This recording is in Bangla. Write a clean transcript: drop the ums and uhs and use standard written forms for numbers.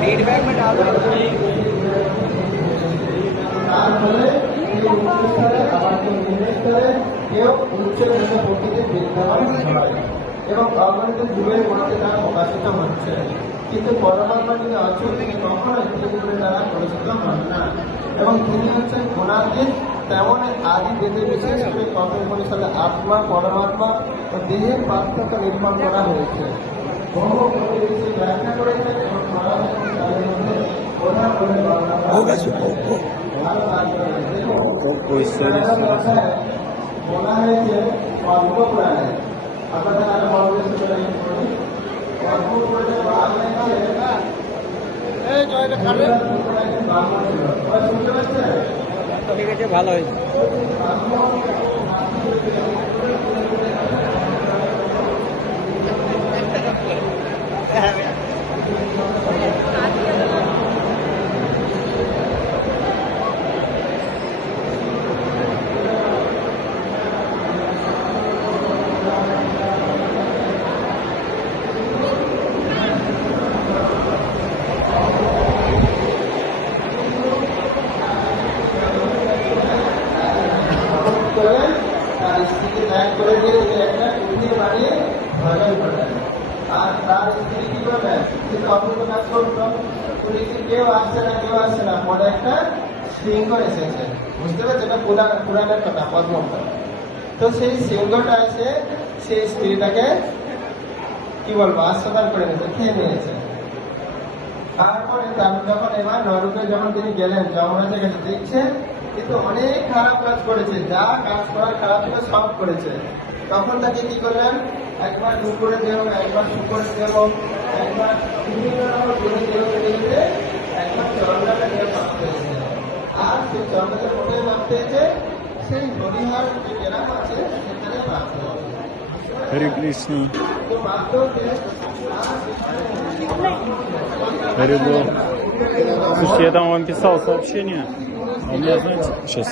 फीडबैक में डाल এবং অগণিত যুগের মধ্যে তারা প্রকাশিত হচ্ছে, কিন্তু পরমাত্মা যিনি আছেন তিনি কখনো যুগে তারা পরিচিত হন না। এবং তিনি হচ্ছেন গুণাতীত, তেমন আদি বেদে বিশেষ করে কঠোর পরিষদে আত্মা, পরমাত্মা ও দেহের পার্থক্য নির্মাণ করা হয়েছে। বহু ব্যাখ্যা করেছেন এবং বলা হয়েছে তাদের মধ্যে প্রধান করে বলা হয়েছে পদ্মপুরাণে। আপনাদের আরো ঠিক আছে, ভালো হয়েছে। তার স্ত্রীকে ত্যাগ করে দিয়ে একটা কুকুর বানিয়ে ভজন করলেন। আর তার স্ত্রী কি করলেন, কিন্তু অপূর্ব কাজ করতো, পুলিশে কেউ আসছে না, পরে একটা সিংহ এসেছে, বুঝতে পারছে, এটা পুরাণের কথা, পদ্মপুরাণ। তো সেই সিংহটা এসে সেই স্ত্রীটাকে কি বলবো আস্বাদন করে নিয়েছে, খেয়ে নিয়েছে। তারপরে যখন এবার নরকে যখন তিনি গেলেন, যমরাজের কাছে দেখছে কিন্তু অনেক খারাপ কাজ করেছে, যা কাজ করার খারাপ ছিল সব করেছে। তখন তাকে কি করলেন, একবার দুপুরে দেহ, একবার শুকরের দেহ, একবার বিভিন্ন রকম দেহ, একবার চন্দ্রের দেহ প্রাপ্ত হয়েছে। আর সেই চন্দ্রের মধ্যে প্রাপ্ত হয়েছে সেই হরিহর যে গ্রাম আছে সেখানে প্রাপ্ত হবে। হরে কৃষ্ণ, Hare Bol. Слушайте, я там вам писал сообщение. А у меня, знаете, сейчас...